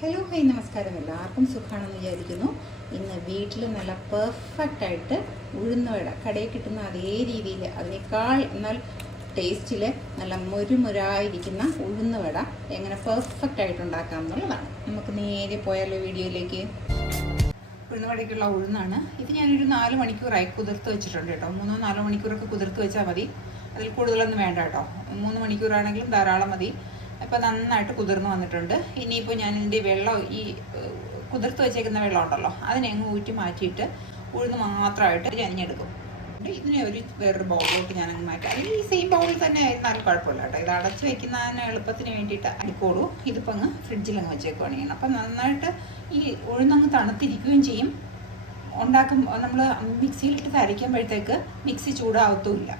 Hello high നമസ്കാരം. എല്ലാവർക്കും സുഖമാണെന്ന് വിചാരിക്കുന്നു. ഇന്ന് വീട്ടിൽ നല്ല പെർഫെക്റ്റായിട്ട് ഉഴുന്നുവട കടയിൽ കിട്ടുന്ന അതേ രീതിയിൽ അതിനേക്കാൾ എന്നാൽ ടേസ്റ്റിൽ നല്ല മുരുമുരായിരിക്കുന്ന ഉഴുന്നുവട എങ്ങനെ പെർഫെക്റ്റായിട്ട് ഉണ്ടാക്കാം എന്നുള്ളതാണ്. നമുക്ക് നേരെ പോയാലോ വീഡിയോയിലേക്ക്. ഉഴുന്നുവടയ്ക്കുള്ള ഉഴുന്നാണ് ഇത്. ഞാനൊരു 4 മണിക്കൂറായി കുതിർത്ത് വെച്ചിട്ടുണ്ട് കേട്ടോ. 3-4 മണിക്കൂറൊക്കെ കുതിർത്ത് വെച്ചാൽ മതി. അതിൽ കൂടുതലൊന്നും വേണ്ട കേട്ടോ. 3 മണിക്കൂറാണെങ്കിലും ധാരാളം മതി. അപ്പോൾ നന്നായിട്ട് കുതിർന്ന് വന്നിട്ടുണ്ട്. ഇനിയിപ്പോൾ ഞാൻ ഇതിൻ്റെ വെള്ളം, ഈ കുതിർത്ത് വെച്ചേക്കുന്ന വെള്ളം ഉണ്ടല്ലോ, അതിനെ അങ്ങ് ഊറ്റി മാറ്റിയിട്ട് ഉഴുന്ന് മാത്രമായിട്ട് ഞഞ്ഞെടുക്കും. ഇതിനെ വേറൊരു ബൗളിലോട്ട് ഞാൻ അങ്ങ് മാറ്റാം. ഈ സെയിം ബൗളിൽ തന്നെ ആയിരുന്നാലും കുഴപ്പമില്ല കേട്ടോ. ഇത് അടച്ച് വെക്കുന്നതിന് എളുപ്പത്തിന് വേണ്ടിയിട്ട് അടിക്കോളൂ. ഇതിപ്പോൾ അങ്ങ് ഫ്രിഡ്ജിൽ അങ്ങ് വെച്ചേക്കുവാണെങ്കിൽ അപ്പം നന്നായിട്ട് ഈ ഉഴുന്നങ്ങ് തണുത്തിരിക്കുകയും ചെയ്യും. ഉണ്ടാക്കുമ്പോൾ നമ്മൾ മിക്സിയിലിട്ട് അരയ്ക്കുമ്പോഴത്തേക്ക് മിക്സി ചൂടാവത്തുമില്ല.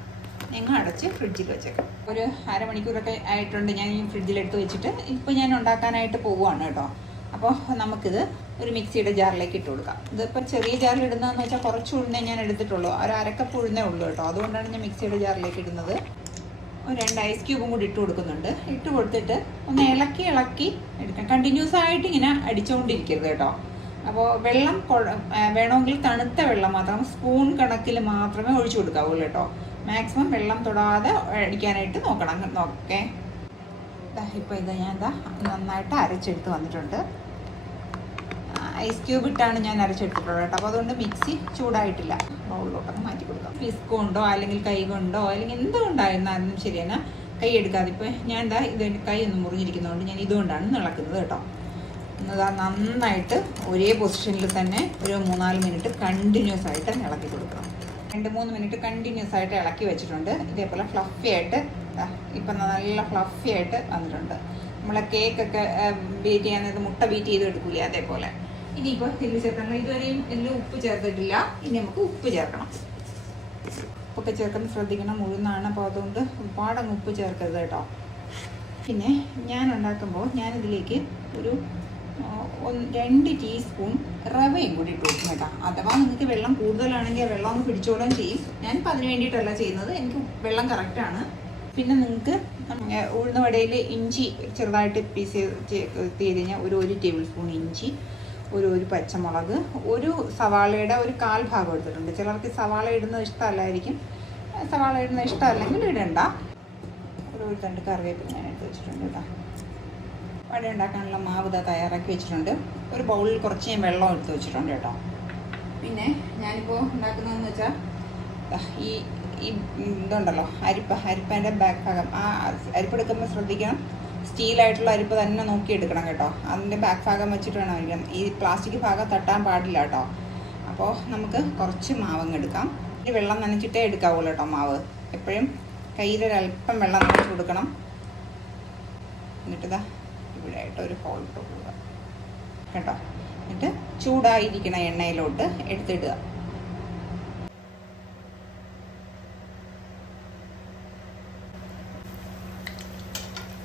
ഞങ്ങൾ അടച്ച് ഫ്രിഡ്ജിൽ വെച്ചേക്കാം. ഒരു അരമണിക്കൂറൊക്കെ ആയിട്ടുണ്ട് ഞാൻ ഈ ഫ്രിഡ്ജിലെടുത്ത് വെച്ചിട്ട്. ഇപ്പോൾ ഞാൻ ഉണ്ടാക്കാനായിട്ട് പോവുകയാണ് കേട്ടോ. അപ്പോൾ നമുക്കിത് ഒരു മിക്സിയുടെ ജാറിലേക്ക് ഇട്ട് കൊടുക്കാം. ഇതിപ്പോൾ ചെറിയ ജാറിൽ ഇടുന്നതെന്ന് വെച്ചാൽ കുറച്ച് ഉഴുന്നേ ഞാൻ എടുത്തിട്ടുള്ളൂ. ഒരു അരക്കപ്പ് ഉഴുന്നേ ഉള്ളൂ കേട്ടോ. അതുകൊണ്ടാണ് ഞാൻ മിക്സിയുടെ ജാറിലേക്ക് ഇടുന്നത്. ഒരു 2 ഐസ് ക്യൂബും കൂടി ഇട്ട് കൊടുക്കുന്നുണ്ട്. ഇട്ട് കൊടുത്തിട്ട് ഒന്ന് ഇളക്കി എടുക്കാം. കണ്ടിന്യൂസ് ആയിട്ട് ഇങ്ങനെ അടിച്ചുകൊണ്ടിരിക്കരുത് കേട്ടോ. അപ്പോൾ വെള്ളം വേണമെങ്കിൽ തണുത്ത വെള്ളം മാത്രം സ്പൂൺ കണക്കിൽ മാത്രമേ ഒഴിച്ചു കൊടുക്കാവുള്ളൂ കേട്ടോ. മാക്സിമം വെള്ളം തൊടാതെ അടിക്കാനായിട്ട് നോക്കണം. ഓക്കെ, ഇപ്പോൾ ഇത് ഞാൻ നന്നായിട്ട് അരച്ചെടുത്ത് വന്നിട്ടുണ്ട്. ഐസ് ക്യൂബ് ഇട്ടാണ് ഞാൻ അരച്ചെടുത്തിട്ടുള്ളത് കേട്ടോ. അപ്പോൾ അതുകൊണ്ട് മിക്സി ചൂടായിട്ടില്ല. ബൗളിലോട്ടൊക്കെ മാറ്റി കൊടുക്കാം. വിസ്ക് കൊണ്ടോ അല്ലെങ്കിൽ കൈ കൊണ്ടോ അല്ലെങ്കിൽ എന്തുകൊണ്ടായിരുന്നാലും ശരിയാണ്, കൈ എടുക്കാതെ. ഇപ്പോൾ ഞാൻ ഇത് കൈ ഒന്ന് മുറിഞ്ഞിരിക്കുന്നതുകൊണ്ട് ഞാൻ ഇതുകൊണ്ടാണ് ഇളക്കുന്നത് കേട്ടോ. നന്നായിട്ട് ഒരേ പൊസിഷനിൽ തന്നെ ഒരു 3-4 മിനിറ്റ് കണ്ടിന്യൂസ് ആയിട്ട് ഇളക്കി കൊടുക്കണം. 2-3 മിനിറ്റ് കണ്ടിന്യൂസ് ആയിട്ട് ഇളക്കി വെച്ചിട്ടുണ്ട്. ഇതേപോലെ ഫ്ലഫി ആയിട്ട് ഇപ്പം നല്ല ഫ്ലഫി ആയിട്ട് വന്നിട്ടുണ്ട്. നമ്മളെ കേക്കൊക്കെ ബീറ്റ് ചെയ്യാൻ മുട്ട ബീറ്റ് ചെയ്ത് എടുക്കില്ലേ, അതേപോലെ. ഇനിയിപ്പോൾ എല്ല് ചേർക്കണം. ഇതുവരെയും എല്ലാം ഉപ്പ് ചേർത്തിട്ടില്ല. ഇനി നമുക്ക് ഉപ്പ് ചേർക്കണം. ഉപ്പൊക്കെ ചേർക്കുന്നത് ശ്രദ്ധിക്കണം. ഉഴുന്നാണ്, അപ്പോൾ അതുകൊണ്ട് ഒരുപാടങ്ങ് ഉപ്പ് ചേർക്കരുത് കേട്ടോ. പിന്നെ ഞാൻ ഉണ്ടാക്കുമ്പോൾ ഞാനിതിലേക്ക് ഒരു 2 ടീസ്പൂൺ റവയും കൂടി ഇട്ട് കൊടുക്കും കേട്ടോ. അഥവാ നിങ്ങൾക്ക് വെള്ളം കൂടുതലാണെങ്കിൽ വെള്ളം ഒന്ന് പിടിച്ചോളുകയും ചെയ്യും. ഞാനിപ്പോൾ അതിന് വേണ്ടിയിട്ടല്ല ചെയ്യുന്നത്, എനിക്ക് വെള്ളം കറക്റ്റാണ്. പിന്നെ നിങ്ങൾക്ക് ഉഴുന്നുവടയിൽ ഇഞ്ചി ചെറുതായിട്ട് പീസ് കഴിഞ്ഞാൽ ഒരു ടേബിൾ സ്പൂൺ ഇഞ്ചി, ഒരു പച്ചമുളക്, ഒരു സവാളയുടെ ഒരു 1/4 ഭാഗം എടുത്തിട്ടുണ്ട്. ചിലർക്ക് സവാള ഇടുന്നത് ഇഷ്ടമല്ലായിരിക്കും. സവാള ഇടുന്നത് ഇഷ്ടമല്ലെങ്കിൽ ഇടണ്ട. ഒരു 2 കറിവേപ്പില ഞാൻ എടുത്ത് വെച്ചിട്ടുണ്ട് കേട്ടോ. വട ഉണ്ടാക്കാനുള്ള മാവ് തയ്യാറാക്കി വെച്ചിട്ടുണ്ട്. ഒരു ബൗളിൽ കുറച്ച് ഞാൻ വെള്ളം എടുത്ത് വെച്ചിട്ടുണ്ട് കേട്ടോ. പിന്നെ ഞാനിപ്പോൾ ഉണ്ടാക്കുന്നതെന്ന് വെച്ചാൽ ഈ ഇതുണ്ടല്ലോ, അരിപ്പേൻ്റെ ബാക്ക് ഭാഗം. ആ അരിപ്പെടുക്കുമ്പോൾ ശ്രദ്ധിക്കണം, സ്റ്റീലായിട്ടുള്ള അരിപ്പ് തന്നെ നോക്കി എടുക്കണം കേട്ടോ. അതിൻ്റെ ബാക്ക് ഭാഗം വെച്ചിട്ട് വേണം കഴിക്കാൻ. ഈ പ്ലാസ്റ്റിക് ഭാഗം തട്ടാൻ പാടില്ല കേട്ടോ. അപ്പോൾ നമുക്ക് കുറച്ച് മാവങ്ങ് എടുക്കാം. ഈ വെള്ളം നനച്ചിട്ടേ എടുക്കാവുള്ളൂ കേട്ടോ മാവ്. എപ്പോഴും കയ്യിലൊരല്പം വെള്ളം നനച്ച് കൊടുക്കണം. എന്നിട്ട് ഇവിടെ ആയിട്ട് ഒരു ഹോൾ ഇട്ട് കൊടുക്കുക കേട്ടോ. എന്നിട്ട് ചൂടായിരിക്കണ എണ്ണയിലോട്ട് എടുത്തിടുക.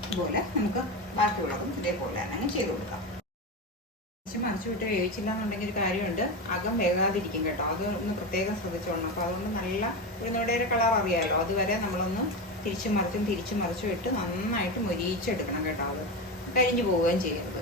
ഇതുപോലെ നമുക്ക് ബാക്കിയുള്ളതും ഇതേപോലെ തന്നെ ചെയ്ത് കൊടുക്കാം. മറിച്ചു വിട്ട് വേവിച്ചില്ല എന്നുണ്ടെങ്കിൽ ഒരു കാര്യമുണ്ട്, അകം വേകാതിരിക്കും കേട്ടോ. അത് ഒന്ന് പ്രത്യേകം ശ്രദ്ധിച്ചോളണം. അപ്പോൾ അതുകൊണ്ട് നല്ല ഉഴുന്നുവടയുടെ കളർ അറിയാമല്ലോ, അതുവരെ നമ്മളൊന്ന് തിരിച്ചും മറിച്ചും ഇട്ട് നന്നായിട്ട് മൊരിയിച്ചെടുക്കണം കേട്ടോ. അത് കരിഞ്ഞു പോവുകയും ചെയ്യരുത്.